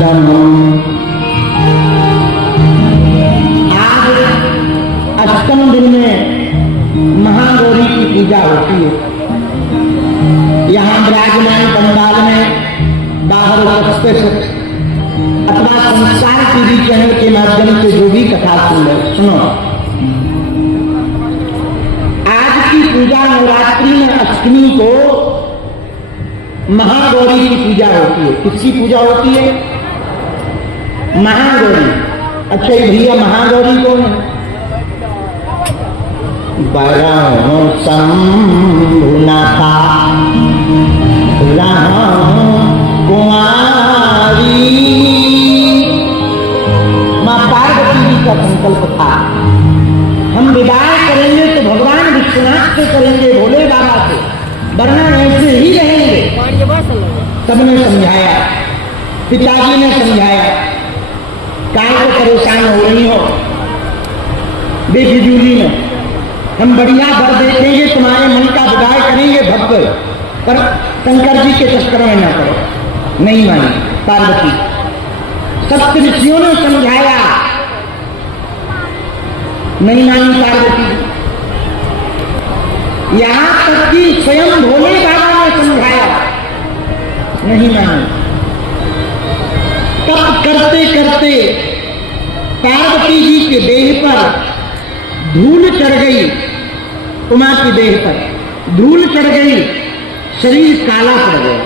आज अष्टम दिन में महागौरी की पूजा होती है। यहाँ विराजमान पंडाल में बाहर उपस्थित अथवा संसार टीवी चैनल के माध्यम से जो भी कथा सुन रहे सुनो। आज की पूजा नवरात्रि में अष्टमी को महागौरी की पूजा होती है। किसकी पूजा होती है? महागौरी। अच्छा ये भैया महागौरी कौन है? बरहु शंभुनाथा कुमारी। मां पार्वती जी का संकल्प था हम विदाई करेंगे तो भगवान विश्वनाथ से करेंगे, भोले बाबा से, वरना ऐसे ही रहेंगे। सबने समझाया, पिताजी ने समझाया, काय को परेशान हो रही हो बेफिजूली में, हम बढ़िया वर देखेंगे, तुम्हारे मन का विदाई करेंगे भक्त, पर शंकर जी के चक्कर में न करो। नहीं मानी पार्वती। सप्त ऋषियों ने समझाया, नहीं मानी पार्वती। यहां तक कि स्वयं भोले बाबा ने समझाया, नहीं मानी। तब करते करते पार्वती जी के देह पर धूल चढ़ गई, उमा की देह पर धूल चढ़ गई, शरीर काला पड़ गया,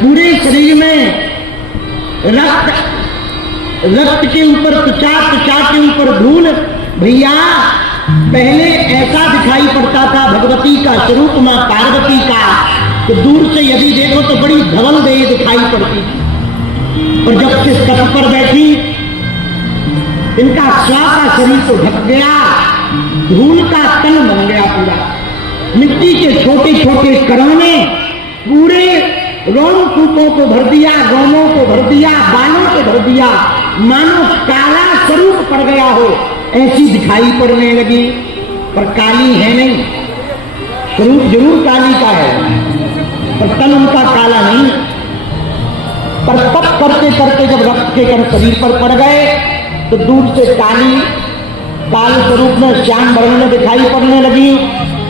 पूरे शरीर में रक्त के ऊपर त्वचा के ऊपर धूल। भैया पहले ऐसा दिखाई पड़ता था भगवती का स्वरूप, मां पार्वती का, तो दूर से यदि देखो तो बड़ी धवल देह दिखाई पड़ती थी, और जब से तट पर बैठी इनका स्वासा शरीर तो ढक गया, धूल का तन बन गया पूरा। मिट्टी के छोटे छोटे कणों ने पूरे रोमकूपों को भर दिया, रोमों को भर दिया, बालों को भर दिया, मानो काला स्वरूप पड़ गया हो ऐसी दिखाई पड़ने लगी। पर काली है नहीं, स्वरूप जरूर काली का है, पर तन उनका काला नहीं। पर तप करते करते जब रक्त के कण शरीर पर पड़ गए तो दूर से काल स्वरूप में श्याम वर्ण में दिखाई पड़ने लगी।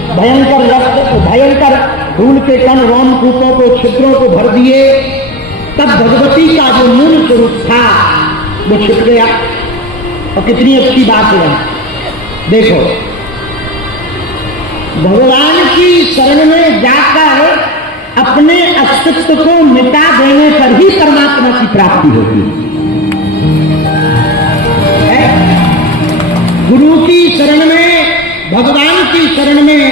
भयंकर रक्त, भयंकर धूल के कण रोमकूपों को, छिद्रों को भर दिए। तब भगवती का जो मूल स्वरूप था वो छिप गया। और कितनी अच्छी बात है, देखो भगवान की शरण में जाकर अपने अस्तित्व को मिटा देने पर ही परमात्मा की प्राप्ति होती है। गुरु की शरण में, भगवान की शरण में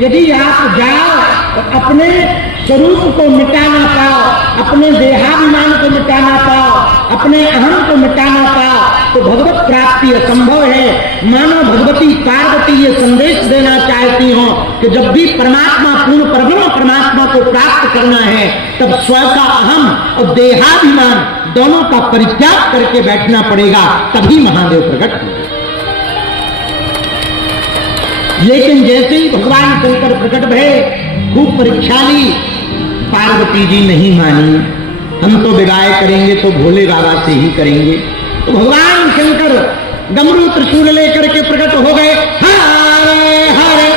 यदि आप जाओ तो अपने स्वरूप को मिटाना पाओ, अपने देहाभिमान को मिटाना पाओ, अपने अहम को मिटाना पाओ, तो भगवत प्राप्ति असंभव है। मानो भगवती पार्वती ये संदेश देना चाहती हो कि जब भी परमात्मा, पूर्ण परब्रह्म परमात्मा को प्राप्त करना है, तब स्व का अहम और देहाभिमान दोनों का परित्याग करके बैठना पड़ेगा, तभी महादेव प्रकट होंगे। लेकिन जैसे ही भगवान शंकर प्रकट भये, खूब परीक्षा ली, पार्वती जी नहीं मानी। हम तो विदाई करेंगे तो भोले बाबा से ही करेंगे। तो भगवान शंकर डमरू त्रिशूल लेकर के प्रकट हो गए। हरे हरे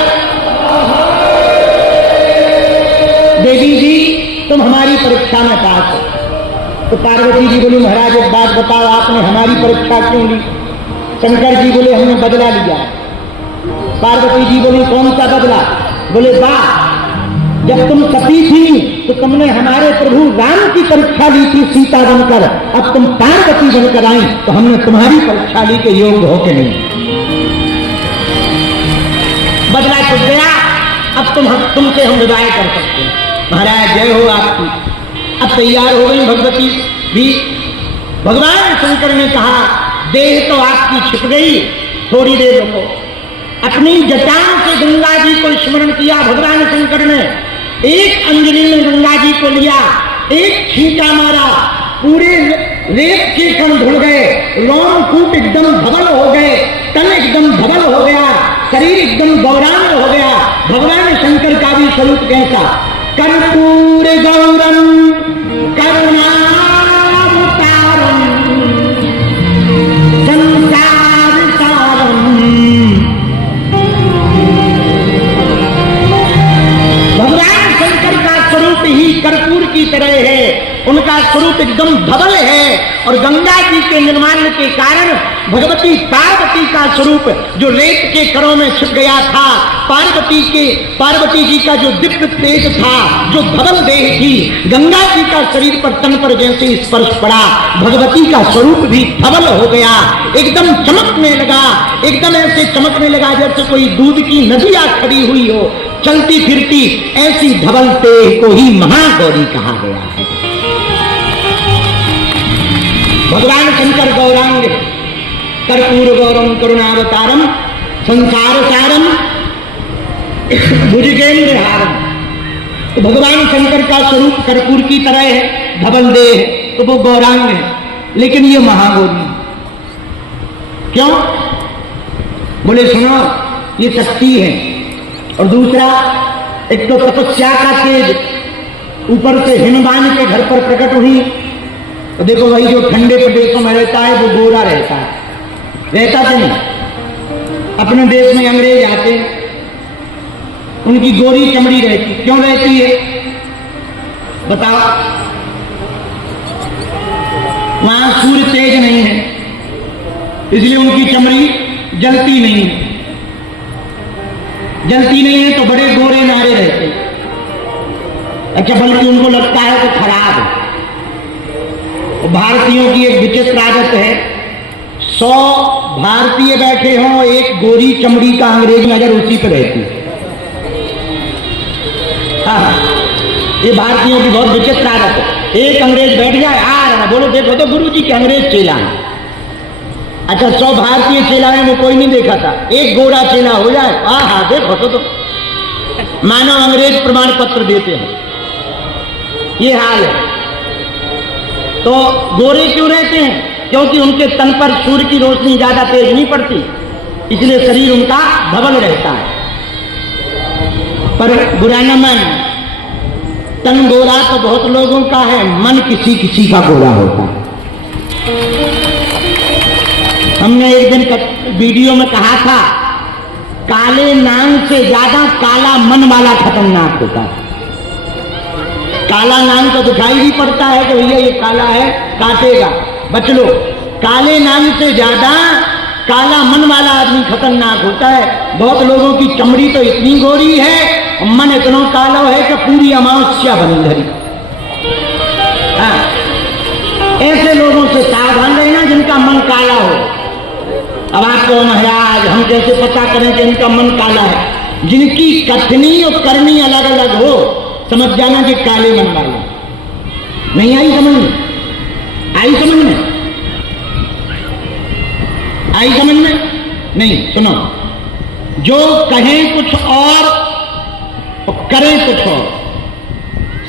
देवी जी तुम हमारी परीक्षा में पास हो। तो पार्वती जी बोली महाराज एक बात बताओ, आपने हमारी परीक्षा क्यों ली? शंकर जी बोले हमने बदला लिया। पार्वती जी बोली कौन सा बदला? बोले वाह, जब तुम सती थी तो तुमने हमारे प्रभु राम की परीक्षा ली थी सीता बनकर, अब तुम पार्वती बनकर आई तो हमने तुम्हारी परीक्षा ली के योग्य हो के नहीं। बदला छूट गया, अब तुमसे हम विदाई कर सकते हैं। महाराज जय हो आपकी। अब तैयार हो गई भगवती भी। भगवान शंकर ने कहा देह तो आपकी छिप गई, थोड़ी देर रुको। अपनी जटाओं से गंगा जी को स्मरण किया भगवान शंकर ने, एक अंजलि में गंगा जी को लिया, एक छींटा मारा, पूरे रेत के कण धुल गए, रोमकूप एकदम धवल हो गए, तन एकदम धवल हो गया, शरीर एकदम गौरांग हो गया। भगवान शंकर का भी स्वरूप कैसा? कर्पूर गौरम करुणावतारम का स्वरूप एकदम धवल है और गंगा जी के निर्माण के कारण भगवती पार्वती का स्वरूप जो रेत के करों में छिप गया था, पार्वती जी का जो दिव्य तेज था, जो धवल देह थी, गंगा जी का शरीर पर तन पर जैसे स्पर्श पड़ा, भगवती का स्वरूप भी धवल हो गया, एकदम चमकने लगा, एकदम ऐसे चमकने लगा जैसे कोई दूध की नदियां खड़ी हुई हो, चलती फिरती। ऐसी धवल तेज को ही महागौरी कहा गया है। भगवान शंकर गौरांग कर्पूर गौरम करुणावतारम संसार सारम भुजगेंद्र हारम। तो भगवान शंकर का स्वरूप कर्पूर की तरह है, धवल देह है, तो वो गौरांग है, लेकिन ये महागौरी क्यों? बोले सुनो, ये शक्ति है और दूसरा एक तो तपस्या का तेज, ऊपर से हिमवान के घर पर प्रकट हुई। तो देखो भाई, जो ठंडे प्रदेशों में रहता है वो गोरा रहता है, रहता तो नहीं। अपने देश में अंग्रेज आते, उनकी गोरी चमड़ी रहती, क्यों रहती है बताओ? वहां सूर्य तेज नहीं है, इसलिए उनकी चमड़ी जलती नहीं है। जलती नहीं है तो बड़े गोरे नारे रहते। अच्छा, बल्कि उनको लगता है तो खराब है। भारतीयों की एक विचित्र आदत है, 100 भारतीय बैठे हों, एक गोरी चमड़ी का अंग्रेज नजर उसी पर रहती है। हाँ, ये भारतीयों की बहुत विचित्र आदत है। एक अंग्रेज बैठ जाए, आ रहा, बोलो देखो तो गुरु जी के अंग्रेज चेला है। अच्छा, 100 भारतीय चेला है, वो कोई नहीं देखा था, एक गोरा चेला हो जाए, हाँ देखो तो मानो अंग्रेज प्रमाण पत्र देते हैं। ये हाल है। तो गोरे क्यों रहते हैं? क्योंकि उनके तन पर सूर्य की रोशनी ज्यादा तेज नहीं पड़ती, इसलिए शरीर उनका धवल रहता है। पर बुरा न मन, तन गोरा तो बहुत लोगों का है, मन किसी किसी का गोरा होता है। हमने एक दिन वीडियो में कहा था, काले नाम से ज्यादा काला मन वाला खतरनाक होता है। काला नाम तो दिखाई भी पड़ता है कि भैया ये काला है, काटेगा, बच लो। काले नाम से ज्यादा काला मन वाला आदमी खतरनाक होता है। बहुत लोगों की चमड़ी तो इतनी गोरी है, मन इतना काला है कि पूरी अमावस्या बनी धरी। हाँ, ऐसे लोगों से सावधान रहना जिनका मन काला हो। अब आपको महाराज हम कैसे पता करें कि इनका मन काला है? जिनकी कथनी और करनी अलग अलग हो, समझ जाना कि काले मन वाले। नहीं आई समझ में? आई समझ में? आई समझ में? नहीं, सुनो, जो कहें कुछ और करें कुछ और,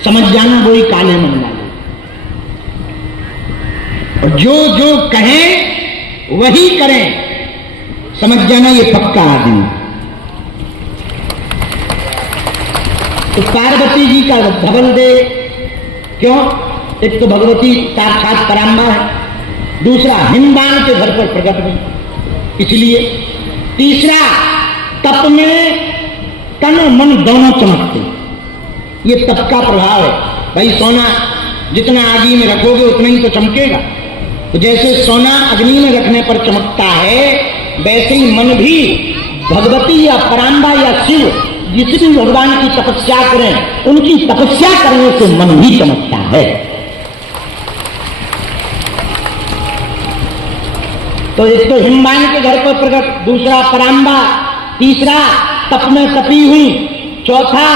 समझ जाना वही काले मन वाले। और जो जो कहें वही करें, समझ जाना ये पक्का आदमी। तो पार्वती जी का धवल दे, क्यों? एक तो भगवती साक्षात पराम्बा है, दूसरा हिमवान के घर पर प्रकट हुई इसलिए, तीसरा तप में तन मन दोनों चमकते। ये तप का प्रभाव है। भाई सोना जितना आगी में रखोगे उतना ही तो चमकेगा। तो जैसे सोना अग्नि में रखने पर चमकता है, वैसे ही मन भी भगवती या पराम्बा या शिव जिस भी भगवान की तपस्या करें, उनकी तपस्या करने से मन भी चमकता है। तो एक तो हिमवान के घर पर प्रकट, दूसरा पराम्बा, तीसरा तप में तपी हुई, चौथा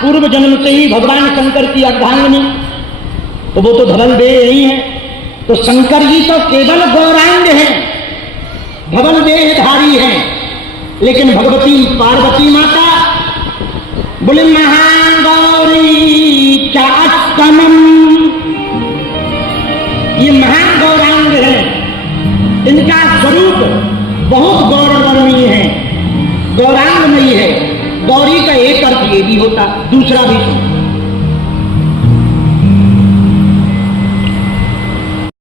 पूर्व जन्म से ही भगवान शंकर की अर्धांगिनी, तो वो तो धवल देह ही है। तो शंकर जी तो केवल गौरांग हैं, धवल देहधारी हैं, लेकिन भगवती पार्वती माता बोले महागौरी चास्तमम, ये महागौरांग है, इनका स्वरूप बहुत गौरवर्णीय है, गौरांग नहीं है। गौरी का एक अर्थ ये भी होता, दूसरा भी